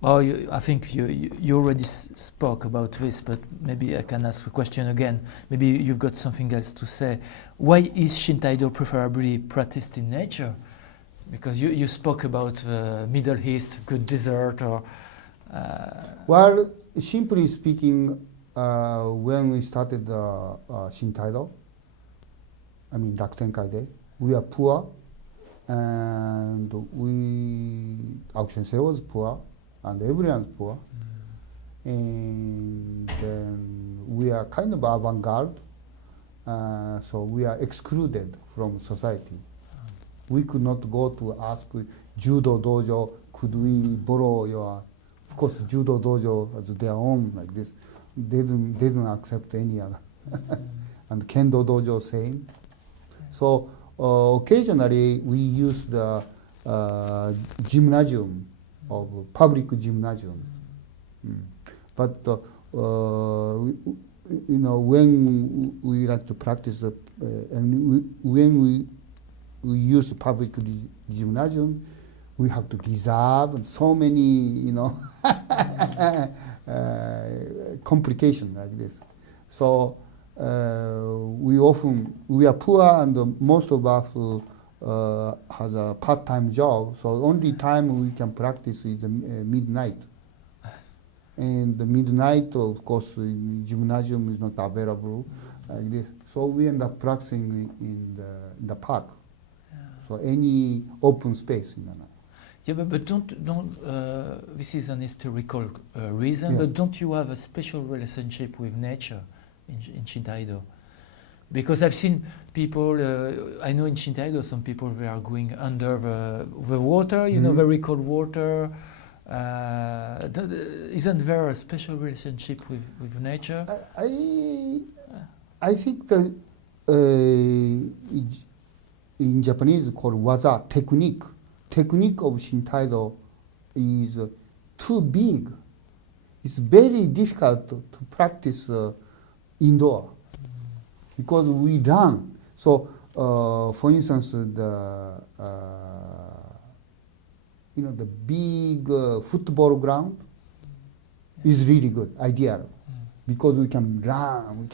Oh, I think you already spoke about this, but maybe I can ask the question again. Maybe you've got something else to say. Why is Shintaido preferably practiced in nature? Because you spoke about the Middle East, good desert, or... Well, simply speaking, when we started Shintaido, I mean Rakuten Kaide, we are poor, and aoki-sensei was poor, and everyone's poor. And then we are kind of avant-garde, so we are excluded from society. We could not go to ask judo dojo, could we borrow your, of course judo dojo has their own like this. They don't accept any other. And kendo dojo same. So occasionally we use the gymnasium of public gymnasium. But when we like to practice and when we use public gymnasium, we have to reserve so many, complications like this. So we are poor, and most of us has a part-time job. So only time we can practice is midnight. And the midnight, of course, in gymnasium is not available like this. So we end up practicing in the park. So any open space in the night. Yeah, but don't. This is an historical reason. Yeah. But don't you have a special relationship with nature in Shintaido? Because I've seen people. I know in Shintaido some people they are going under the water. Very cold water. Isn't there a special relationship with nature? I think that in Japanese called waza, technique. Technique of Shintaido is too big. It's very difficult to practice indoor because we run. So, for instance, the big football ground is really good, ideal. Because we can run.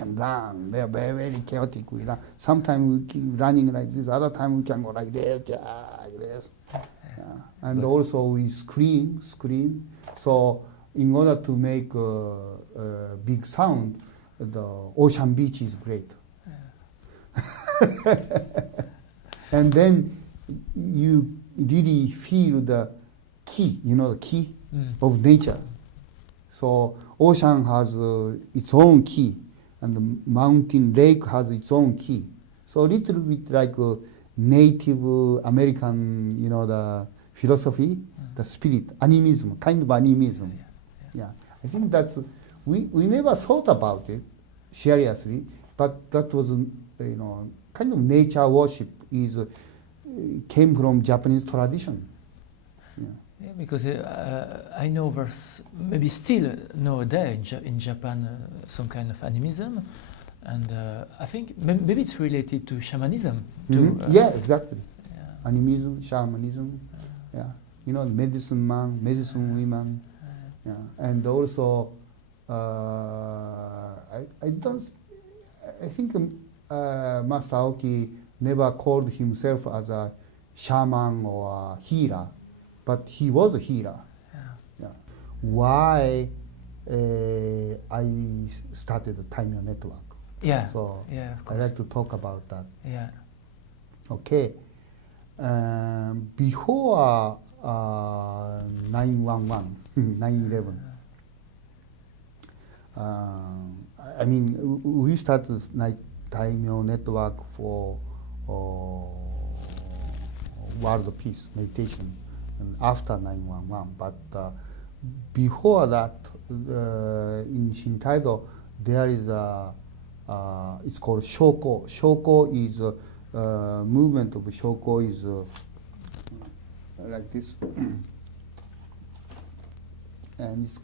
We are very, very chaotic. We run. Sometimes we keep running like this. Other time we can go like this, like this. Yeah. And also we scream. So in order to make a big sound, the ocean beach is great. Yeah. And then you really feel the key, the key of nature. So ocean has its own key, and the mountain lake has its own key. So a little bit like a Native American, the philosophy, the spirit, animism, kind of animism. Yeah. I think that's, we never thought about it seriously, but that was, kind of nature worship came from Japanese tradition. Yeah. Yeah, because I know there's maybe still nowadays in Japan some kind of animism, and I think maybe it's related to shamanism too. Yeah, exactly. Yeah. Animism, shamanism, yeah. Medicine man, medicine women, yeah. And also, I think Master Aoki never called himself as a shaman or a healer. But he was a healer. Yeah. Yeah. Why I started the Taimyo Network. Yeah. So yeah, I'd like to talk about that. Yeah. Okay. Before 9/11, 9/11, I mean, we started Taimyo Network for world peace meditation. And after 9/11, but before that, in Shintaido, there is it's called Shoko. Shoko is movement of Shoko is like this, and it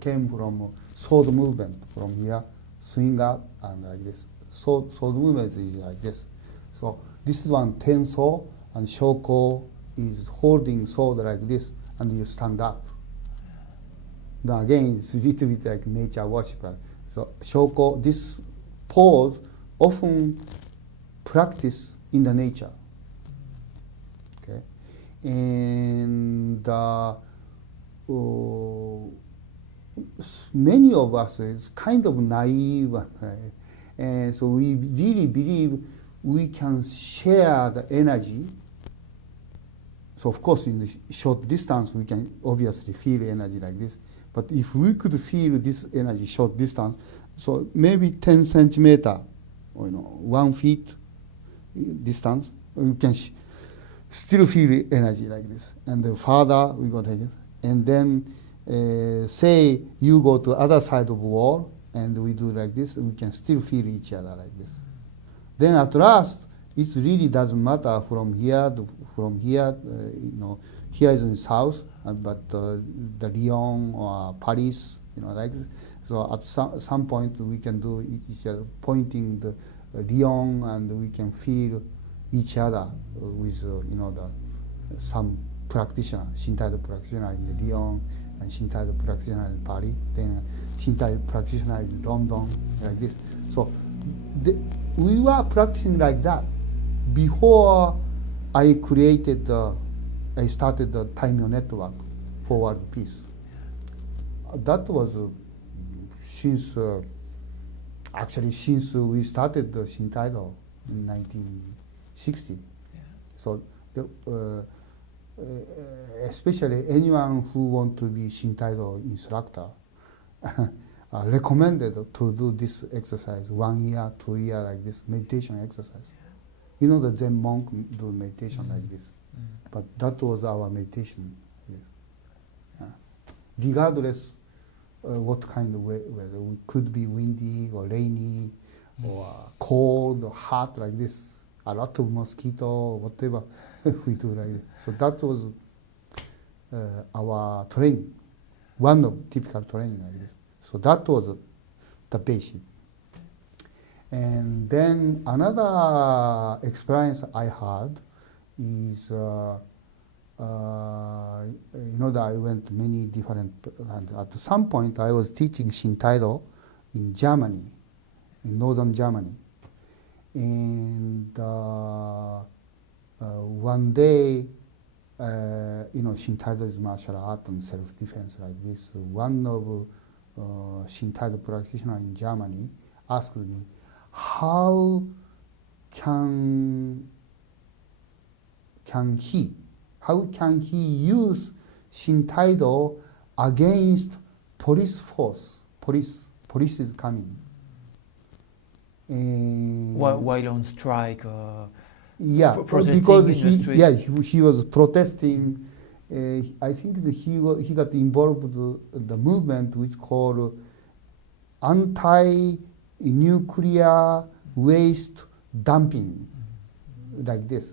came from sword movement from here, swing up and like this. Sword movement is like this. So this one tenso and Shoko is holding sword like this, and you stand up. Now again, it's a little bit like nature worshiper. So shoko, this pose often practice in the nature. Okay, and many of us is kind of naive, right? And so we really believe we can share the energy. So of course, in the short distance, we can obviously feel energy like this. But if we could feel this energy short distance, so maybe 10 centimeter, or 1 feet distance, we can still feel energy like this. And the farther we go take it, and then say you go to other side of the wall, and we do like this, we can still feel each other like this. Then at last, it really doesn't matter from here to from here. Here is in south, but the Lyon or Paris, like this. So at some point we can do each other pointing the Lyon, and we can feel each other with some practitioner, Shintaido practitioner in the Lyon, and Shintaido practitioner in Paris, then Shintaido practitioner in London, like this. So we were practicing like that before I started the Taimyo network for world peace. That was since we started the Shintaido in 1960. Yeah. So especially anyone who want to be Shintaido instructor recommended to do this exercise 1 year, 2 year like this meditation exercise. Yeah. The Zen monk do meditation like this. But that was our meditation. Yes. Regardless what kind of weather, it could be windy or rainy or cold or hot like this, a lot of mosquito, whatever we do like this. So that was our training, one of typical training like this. So that was the basic. And then another experience I had is, that I went many different, and at some point I was teaching Shintaido in Germany, in northern Germany. And one day, Shintaido is martial art and self-defense like this. One of Shintaido practitioner in Germany asked me, how can he use Shintaido against police force? Police is coming. While on strike. Yeah, because he was protesting. I think that he got involved in the movement which called anti-nuclear waste dumping, like this.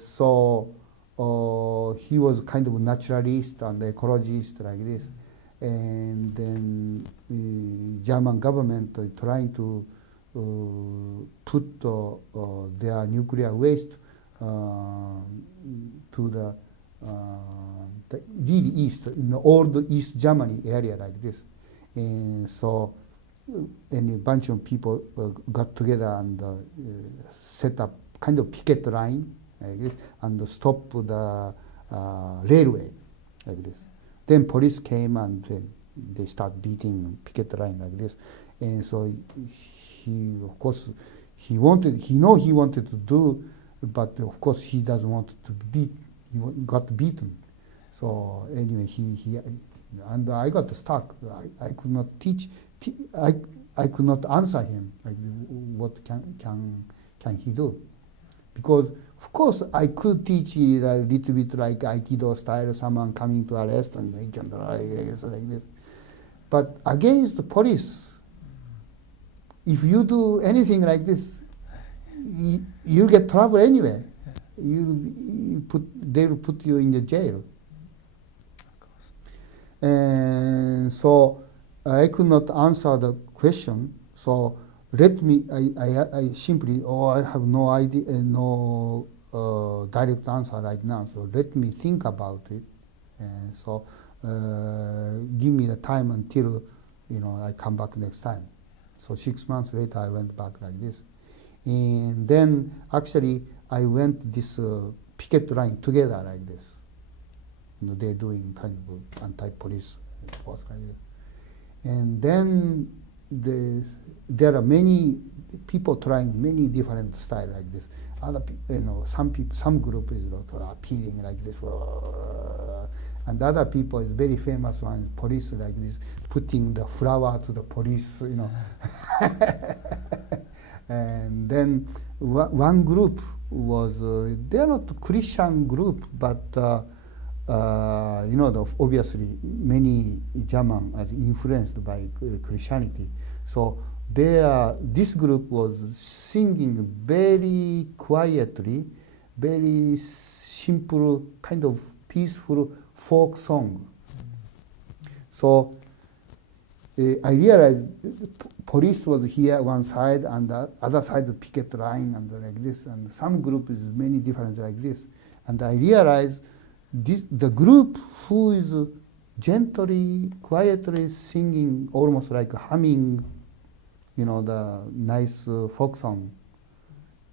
So he was kind of naturalist and ecologist like this, and then the German government trying to put their nuclear waste to the really east, in the old East Germany area like this. And so and a bunch of people got together and set up kind of picket line like this and stop the railway like this. Then police came and they start beating picket line like this. And so he, of course, he wanted to do, but of course he doesn't want to beat. He got beaten. So anyway, and I got stuck. I could not teach. I could not answer him. Like, what can he do? Because of course I could teach a little bit like Aikido style, someone coming to arrest and they can like this. But against the police, if you do anything like this, you'll get trouble anyway. They will put you in the jail. And so I could not answer the question. So I simply, I have no idea, no direct answer right now. So let me think about it. And so give me the time until, I come back next time. So 6 months later, I went back like this. And then, actually, I went this picket line together like this. They're doing kind of anti-police force like this. And then there are many people trying many different styles like this. Other people, some group is appearing like this, and other people is very famous one. Police like this, putting the flower to the police, And then one group was they're not Christian group, but obviously many German as influenced by Christianity. So this group was singing very quietly, very simple, kind of peaceful folk song. So I realized police was here one side and the other side the picket line and like this, and some group is many different like this. And I realized the group who is gently, quietly singing, almost like humming, the nice folk song,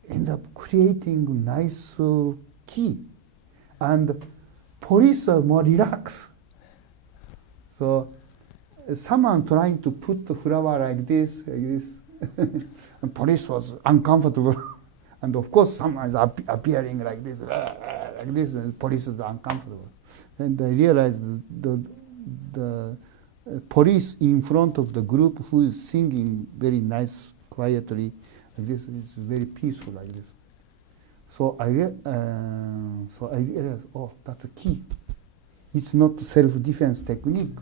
end up creating nice key. And police are more relaxed. So someone trying to put the flower like this, and police was uncomfortable. And of course, someone is appearing like this, and police is uncomfortable. And I realized the police in front of the group who is singing very nice, quietly, like this, is very peaceful like this. So I realized, oh, that's a key. It's not self-defense technique.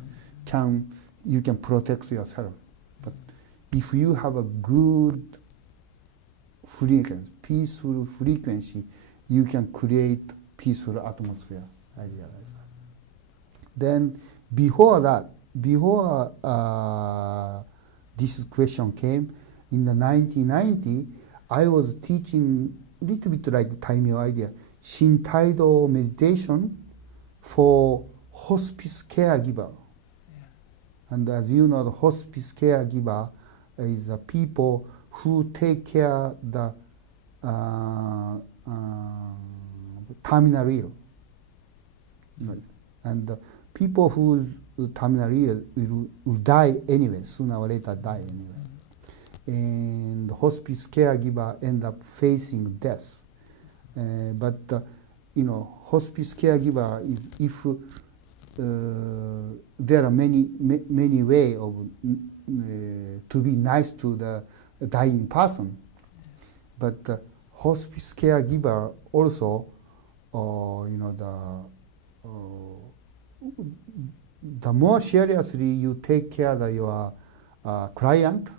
You can protect yourself. But if you have a good frequency, peaceful frequency, you can create peaceful atmosphere, I realized that. Then before this question came, in the 1990, I was teaching a little bit like Taimyo idea, Shintaido meditation for hospice caregiver. And as you know, the hospice caregiver is the people who take care the terminal ill. Right. And the people who terminal ill will die anyway, sooner or later die anyway. And the hospice caregiver end up facing death. But hospice caregiver is if there are many ways of to be nice to the dying person, but hospice caregiver also, the more seriously you take care of your client,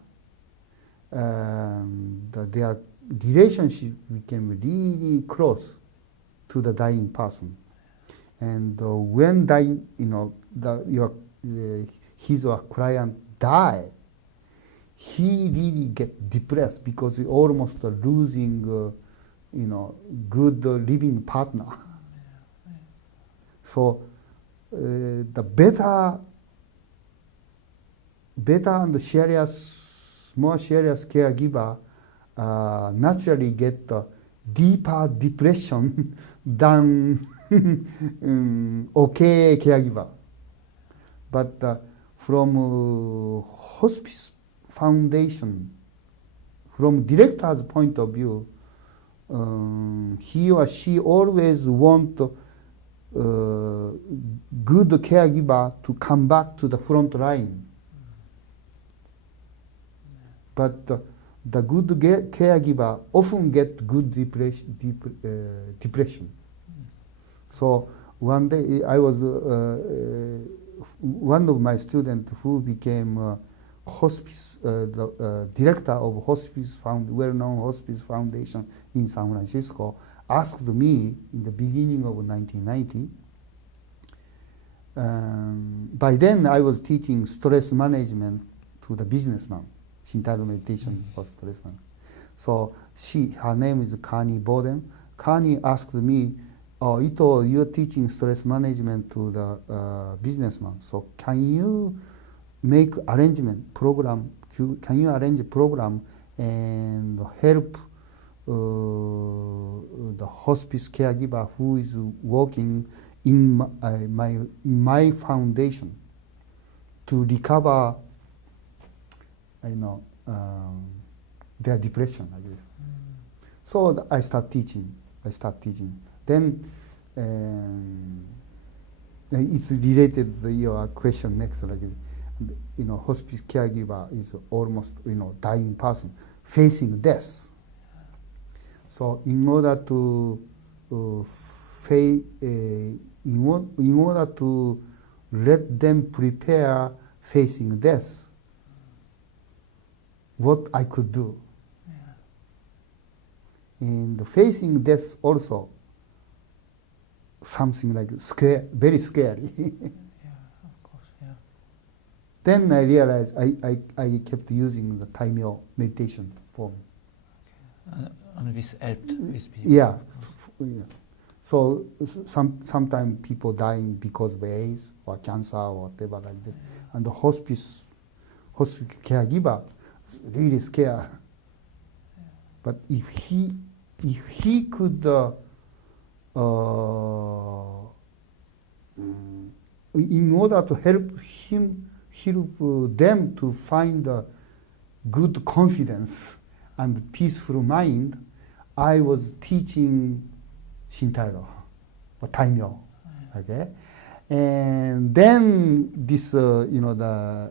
their relationship became really close to the dying person. And when dying, his or her client die, he really get depressed because he almost losing, good living partner. So the better and more serious caregiver naturally get deeper depression than okay caregiver. But from hospice foundation, from director's point of view, he or she always want good caregiver to come back to the front line. But the good caregiver often get good depression. So one day I was one of my students who became hospice, the director of hospice well-known hospice foundation in San Francisco, asked me in the beginning of 1990. By then I was teaching stress management to the businessman, Shintaido meditation for stress management. So her name is Connie Bowden. Connie asked me, Ito, you're teaching stress management to the businessman. So can you make arrangement program? Can you arrange a program and help the hospice caregiver who is working in my foundation to recover, their depression like this. So I start teaching. Then it's related to your question next, like, hospice caregiver is almost, dying person facing death. So in order to in order to let them prepare facing death, what I could do. And facing death also something like very scary. Of course, yeah. Then I realized I kept using the Taimyo meditation form. Okay. And this helped with people. Yeah. So sometimes people dying because of AIDS or cancer or whatever like this, and the hospice caregiver really scared. But if he could in order to help them to find a good confidence and peaceful mind, I was teaching Shintaido or Taimyo, okay, and then this I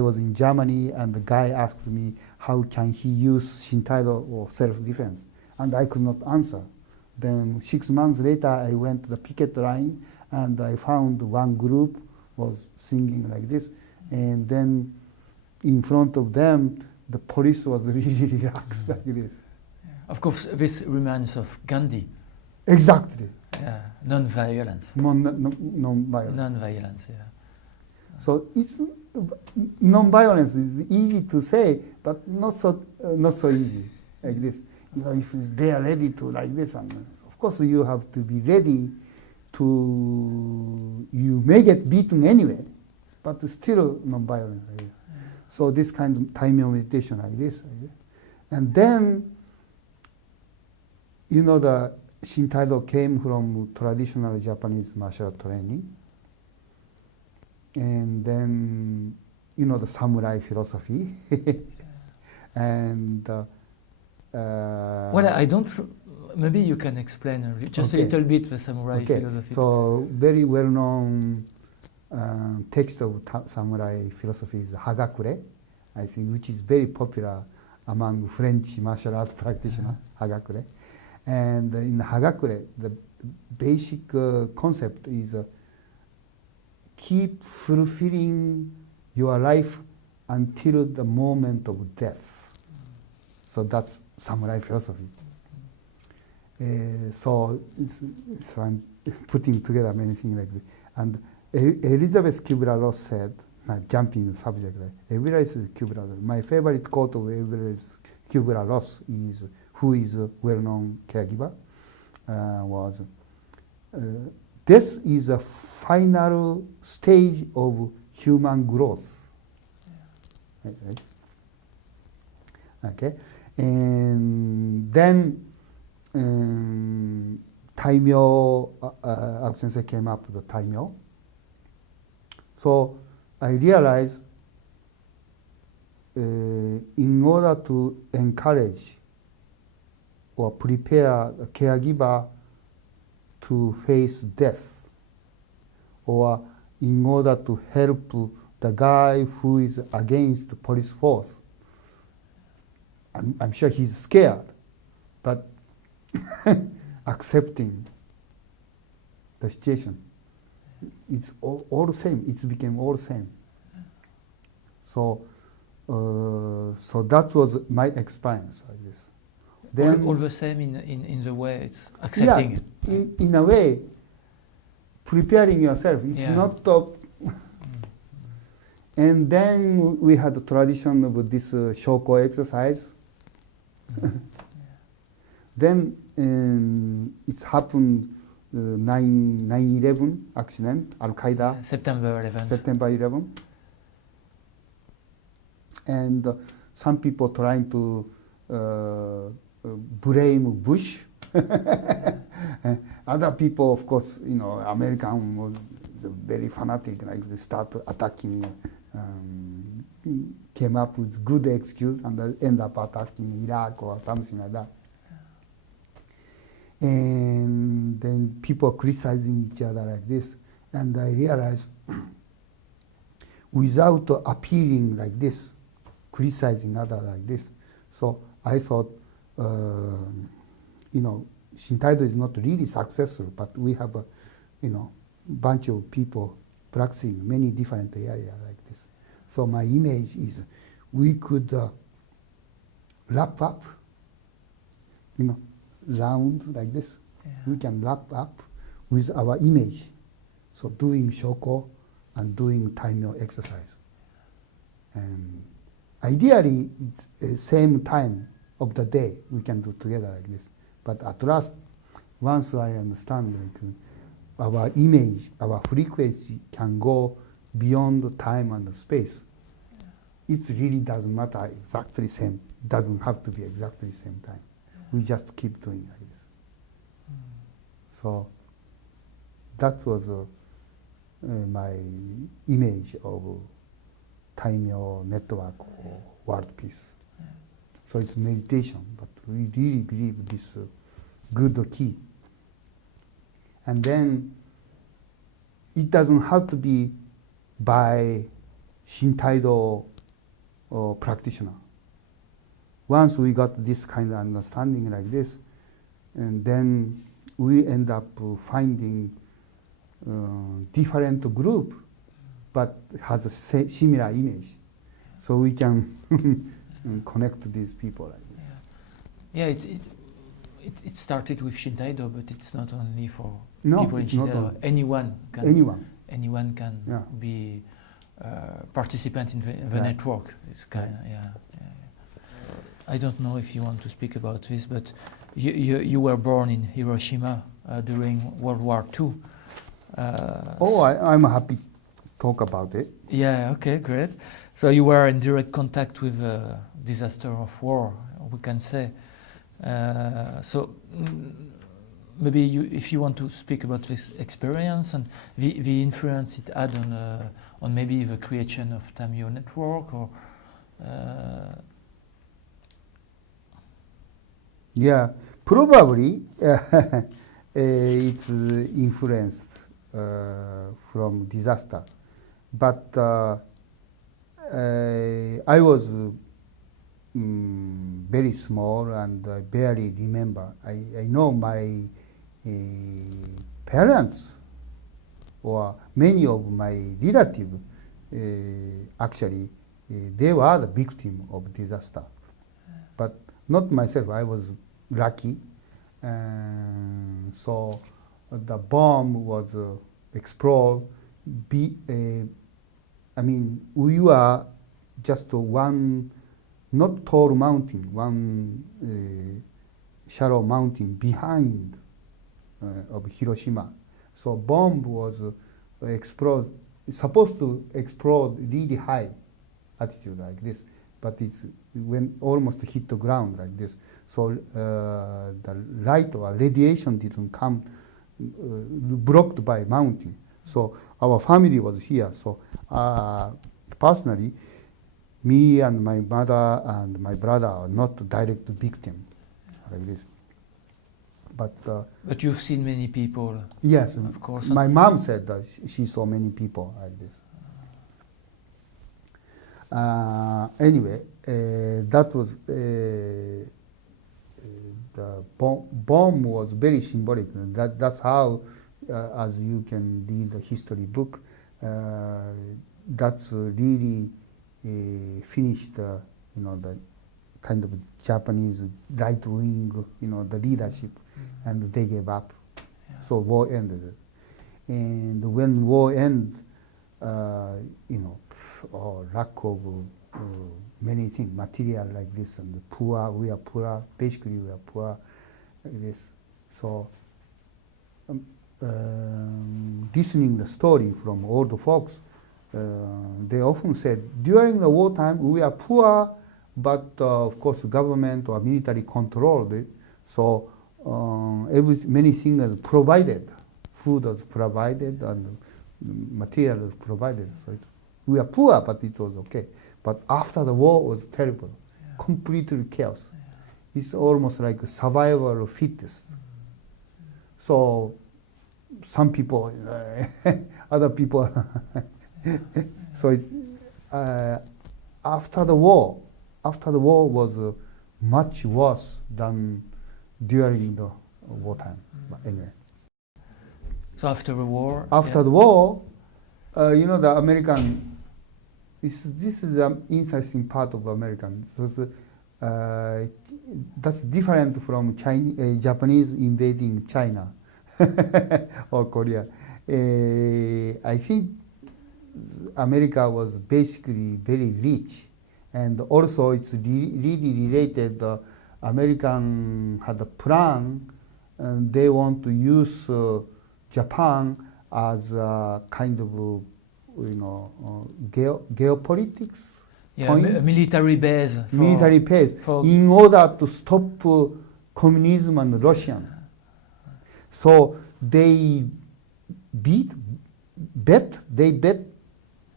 was in Germany and the guy asked me how can he use Shintaido or self-defense, and I could not answer. Then 6 months later I went to the picket line and I found one group was singing like this, and then in front of them the police was really relaxed like this. Yeah. Of course, this reminds of Gandhi. Exactly. Yeah, non-violence. Non-violence. Non-violence, yeah. So it's non-violence is easy to say, but not so easy like this. If they are ready to like this, and of course you have to be ready to. You may get beaten anyway, but still non-violent. Right? So this kind of Taimyo meditation like this, and then the Shintaido came from traditional Japanese martial art training, and then the samurai philosophy, and well, I don't. Maybe you can explain just a little bit the samurai philosophy. So very well-known text of samurai philosophy is Hagakure, I think, which is very popular among French martial art practitioners. Hagakure, and in Hagakure, the basic concept is keep fulfilling your life until the moment of death. So that's samurai philosophy. So I'm putting together many things like this. And Elizabeth Kubler-Ross said, jumping the subject, Elizabeth Kubler-Ross, my favorite quote of Elizabeth Kubler-Ross is, who is a well-known caregiver, was, this is a final stage of human growth. Right? Okay, and then Taimyo, aoki-sensei came up with the Taimyo. So I realized in order to encourage or prepare the caregiver to face death, or in order to help the guy who is against the police force, I'm sure he's scared, but accepting the situation. It's all the same. It became all the same. So that was my experience like this. Then all the same in the way it's accepting it. In a way, preparing yourself. It's not and then we had the tradition of this shoko exercise. Then it's happened 9/11 accident, Al Qaeda. September 11th. September 11. And some people trying to blame Bush. Other people, of course, American was very fanatic, like they start attacking, came up with good excuse and end up attacking Iraq or something like that. And then people criticizing each other like this. And I realized without appealing like this, criticizing others like this. So I thought, Shintaido is not really successful, but we have a, bunch of people practicing many different areas like this. So my image is we could wrap up, round like this. Yeah. We can wrap up with our image. So doing shoko and doing taimyo exercise. And ideally, it's same time of the day we can do together like this. But at last, once I understand our image, our frequency can go beyond the time and the space. Yeah. It really doesn't matter exactly same. It doesn't have to be exactly the same time. Yeah. We just keep doing like this. So that was my image of Taimyo network or world peace. Yeah. So it's meditation, but we really believe this good key. And then it doesn't have to be by Shintaido practitioner. Once we got this kind of understanding like this, and then we end up finding different group, but has a similar image. So we can connect to these people like this. Yeah, it started with Shintaido, but it's not only for No, people in it's not Shintaido. only. Anyone can Yeah. be participant in the Yeah. network. It's kind of, yeah. I don't know if you want to speak about this, but you were born in Hiroshima during World War II. I'm happy to talk about it. Yeah, okay, great. So you were in direct contact with the disaster of war, we can say. Maybe if you want to speak about this experience and the influence it had on maybe the creation of Taimyo network or. Yeah, probably it's influenced from disaster, but I was very small and I barely remember. I know my parents or many of my relatives actually they were the victim of disaster, but not myself. I was lucky, so the bomb was exploded. We were just one not tall mountain, one shallow mountain behind of Hiroshima. So bomb was supposed to explode really high altitude like this, but it went almost hit the ground like this. So the light or radiation didn't come, blocked by mountain. So our family was here. So personally, me and my mother and my brother are not direct victim like this. But you've seen many people. Yes, of course. My mom said that she saw many people like this. Anyway, that was the bomb was very symbolic. That's how, as you can read the history book, that's really finished. The kind of Japanese right wing, the leadership, and they gave up. Yeah. So war ended, and when war ended, lack of many things, material like this, and we are poor, basically we are poor, like this. So, listening the story from old folks, they often said, during the wartime, we are poor, but of course, government or military controlled it. So, many things are provided. Food was provided and material was provided. So we are poor, but it was okay. But after the war was terrible, completely chaos. It's almost like a survival of fittest. So some people, other people. So after the war was much worse than during the wartime. But anyway. So after the war? After the war, the American, this is an interesting part of American. So that's different from Japanese invading China or Korea. I think America was basically very rich, and also it's really related. American had a plan, and they want to use Japan as a kind of, geopolitics. Yeah, military base. Military base in order to stop communism and Russian. So they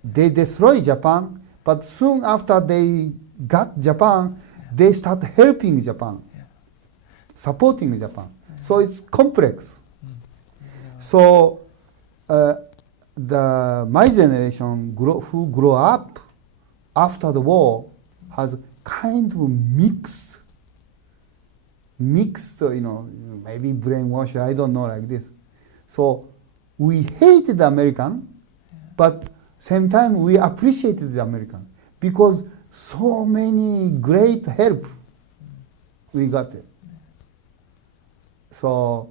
destroy Japan, but soon after they got Japan, they start helping Japan, supporting Japan. So it's complex. So my generation who grew up after the war has kind of mixed, maybe brainwash, I don't know, like this. So we hated the American, but same time we appreciated the American because so many great help we got it. So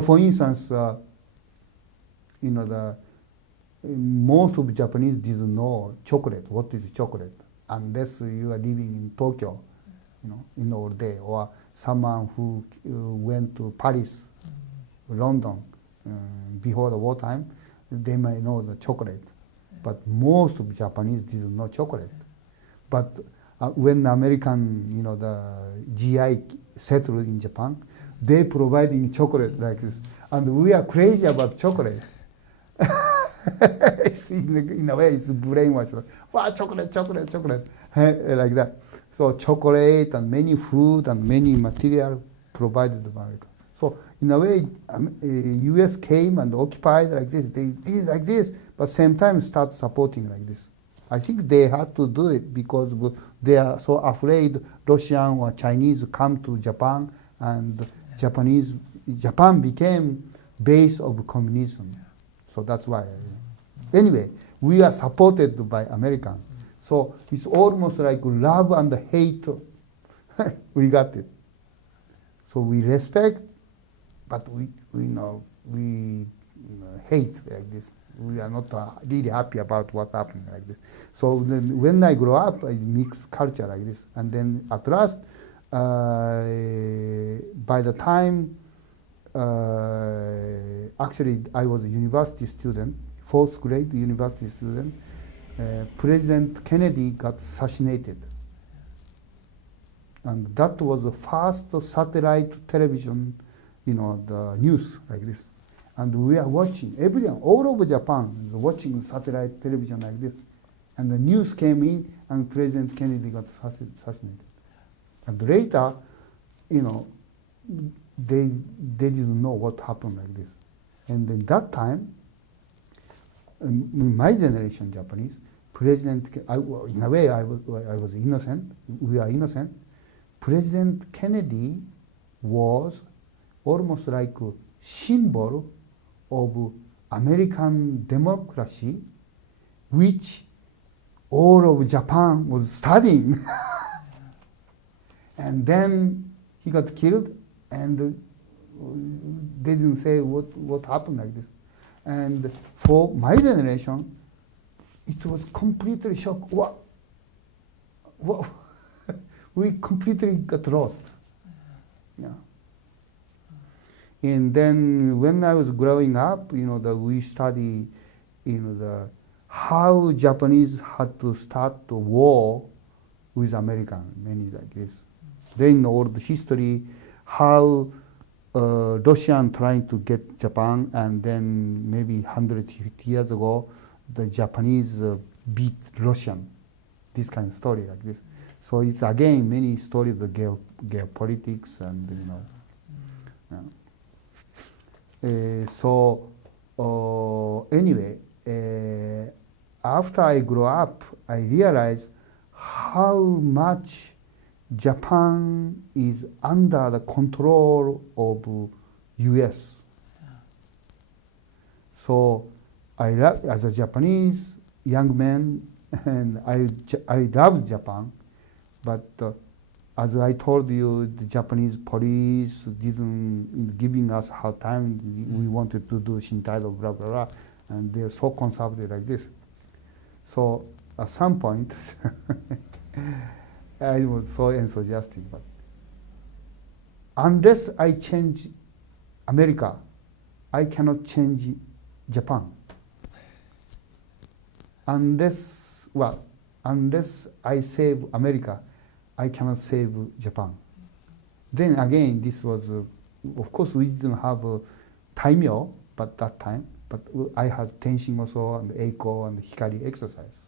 for instance, most of Japanese didn't know chocolate. What is chocolate? Unless you are living in Tokyo, in all day, or someone who went to Paris, London, before the wartime, they might know the chocolate. But most of Japanese didn't know chocolate. But when the American, the GI settled in Japan, they providing chocolate like this, and we are crazy about chocolate. In a way, it's brainwashed. Wow, chocolate, like that. So chocolate and many food and many material provided by America. So in a way, U.S. came and occupied like this. They did like this, but same time start supporting like this. I think they had to do it because they are so afraid Russian or Chinese come to Japan, and Japan became base of communism. So that's why. Anyway, we are supported by American. So it's almost like love and hate. We got it. So we respect, but we hate like this. We are not really happy about what happened like this. So then when I grow up, I mix culture like this. And then at last, by the time, actually I was a university student, 4th grade university student, President Kennedy got assassinated. And that was the first satellite television, the news like this. And we are watching, everyone, all over Japan is watching satellite television like this. And the news came in, and President Kennedy got assassinated. And later, they didn't know what happened like this. And in that time, in my generation, Japanese, in a way, I was innocent. We are innocent. President Kennedy was almost like a symbol of American democracy, which all of Japan was studying. And then he got killed, and they didn't say what happened like this. And for my generation, it was completely shock. What? we completely got lost. Yeah. And then when I was growing up, we study, how Japanese had to start the war with American, many like this. Then all the history, how Russian trying to get Japan, and then maybe 150 years ago, the Japanese beat Russian. This kind of story like this. So it's again many stories of the geopolitics and anyway, after I grew up, I realized how much Japan is under the control of U.S. So as a Japanese young man, and I love Japan, but as I told you, the Japanese police didn't giving us hard time. We wanted to do Shintaido, blah, blah, blah, and they're so conservative like this. So at some point, I was so enthusiastic, but unless I change America, I cannot change Japan. Unless I save America, I cannot save Japan. Then again, this was, of course, we didn't have a daimyo, but that time, but I had Tenshin also and Eiko and Hikari exercise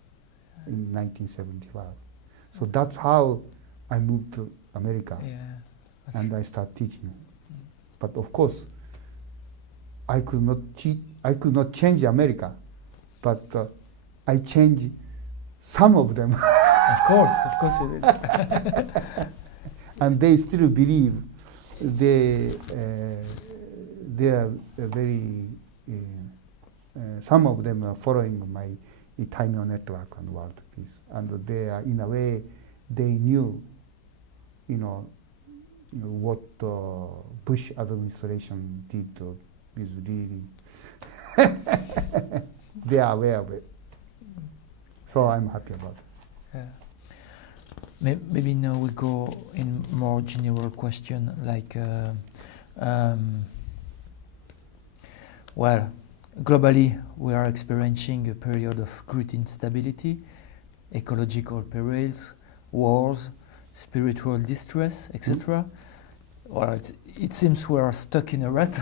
in 1975. So that's how I moved to America, and I started teaching. But of course, I could not change America, but I changed some of them. Of course you did. And they still believe they are very, some of them are following my Daimyo network and world peace. And they are, in a way, they knew, what the Bush administration did is really, they are aware of it. So I'm happy about it. Yeah. Maybe now we go in more general question, like, well, globally we are experiencing a period of great instability, ecological perils, wars, spiritual distress, etc. Well, it seems we are stuck in a rut,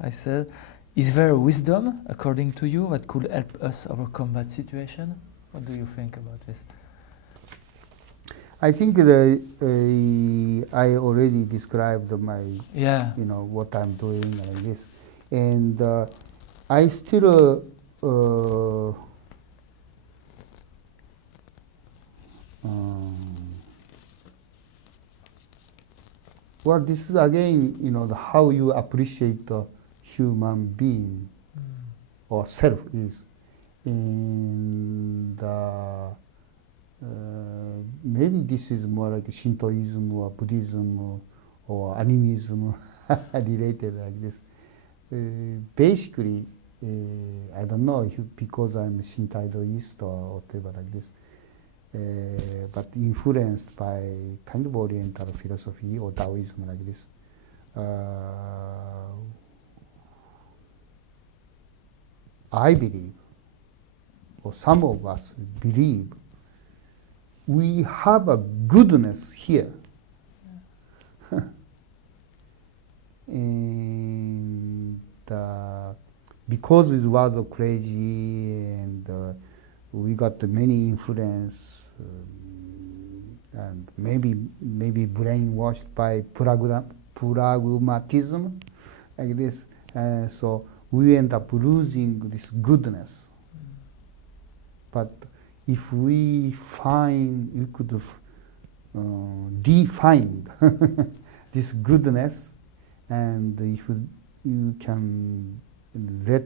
I said. Is there wisdom, according to you, that could help us overcome that situation? What do you think about this? I think I already described my, what I'm doing and this, and I still well, this is again, how you appreciate the human being or self is, and maybe this is more like Shintoism or Buddhism or animism related like this. Basically, I don't know if because I'm Shintaidoist or whatever like this, but influenced by kind of Oriental philosophy or Taoism like this. I believe, or some of us believe, we have a goodness here. And because it was crazy and we got many influence and maybe brainwashed by pragmatism like this, so we end up losing this goodness. But if we could define this goodness, and if you can let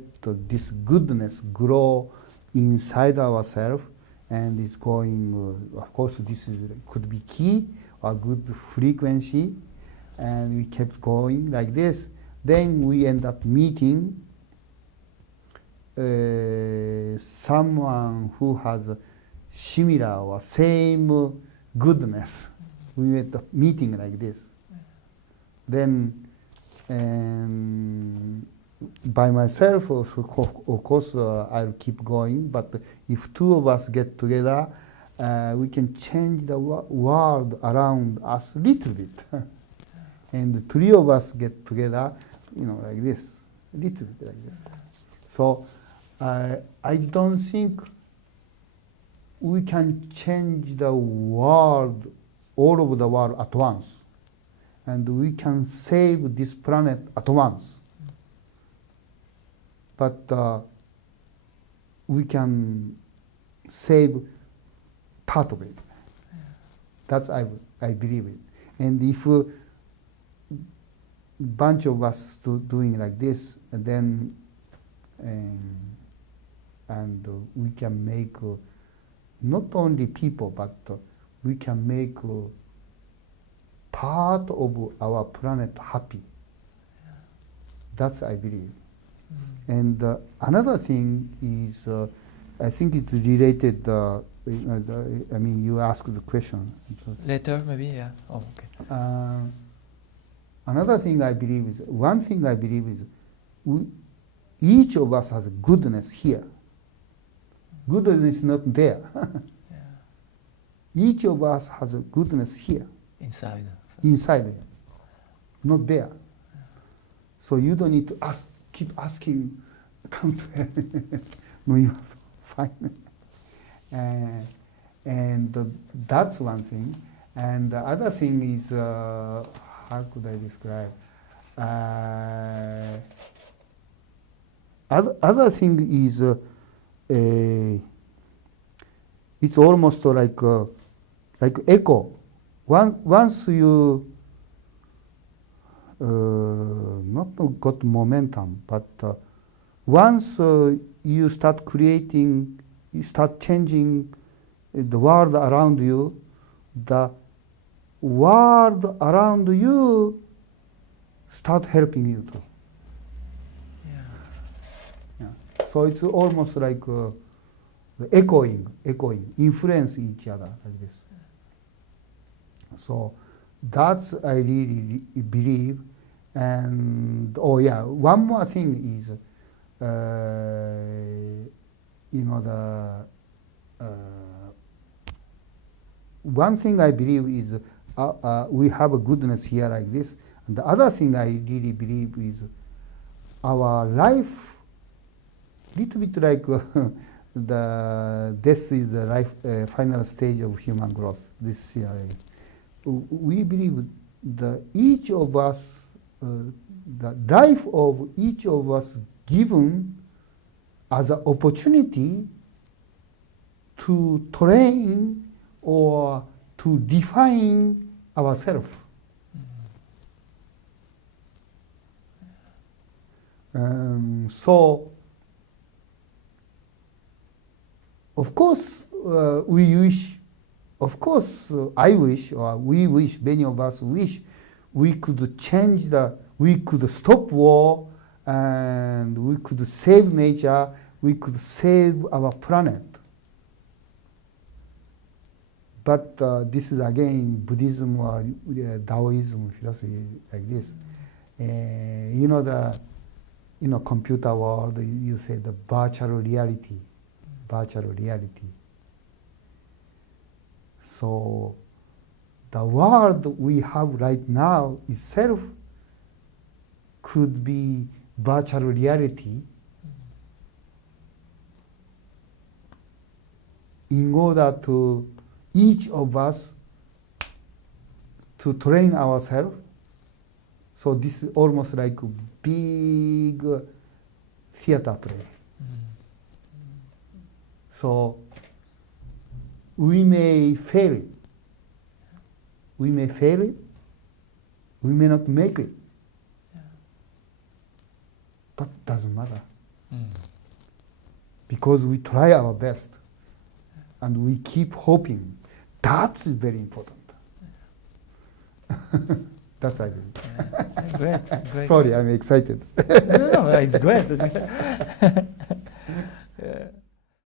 this goodness grow inside ourselves, and it's going, of course, this could be key, a good frequency, and we kept going like this, then we end up meeting someone who has similar or same goodness we had a meeting like this. Then, and by myself, of course, I'll keep going. But if two of us get together, we can change the world around us a little bit. And three of us get together, like this, a little bit like this. So I don't think we can change the world, all over the world at once. And we can save this planet at once. But we can save part of it. That's I believe it. And if a bunch of us doing like this, then and we can make not only people, but we can make part of our planet happy. That's I believe. And another thing is, I think it's related. I mean, you asked the question. Later, maybe, yeah. Oh, okay. Another thing I believe is, one thing I believe is, each of us has goodness here. Goodness is not there. Yeah. Each of us has a goodness here. Inside. Inside, not there. Yeah. So you don't need to keep asking, come to heaven. No, you are fine. And that's one thing. And the other thing is, how could I describe? Other thing is, it's almost like echo. Once you not got momentum, but once you start creating, you start changing the world around you, the world around you start helping you too. Yeah. So it's almost like echoing, influence each other like this. So that's I really believe. And one more thing is, one thing I believe is we have a goodness here like this. And the other thing I really believe is our life, little bit like death is the life, final stage of human growth. This year, we believe that each of us, the life of each of us given as an opportunity to train or to define ourselves. So, of course, we wish, I wish, or we wish, many of us wish, we could change we could stop war, and we could save nature, we could save our planet. But this is again Buddhism or Taoism philosophy like this. Computer world, you say the virtual reality. So the world we have right now itself could be virtual reality in order to each of us to train ourselves. So this is almost like a big theater play. So we may fail it. We may fail it. We may not make it. But it doesn't matter. Because we try our best. And we keep hoping. That's very important. That's I believe. Yeah. Great. Sorry, I'm excited. No, it's great. Yeah.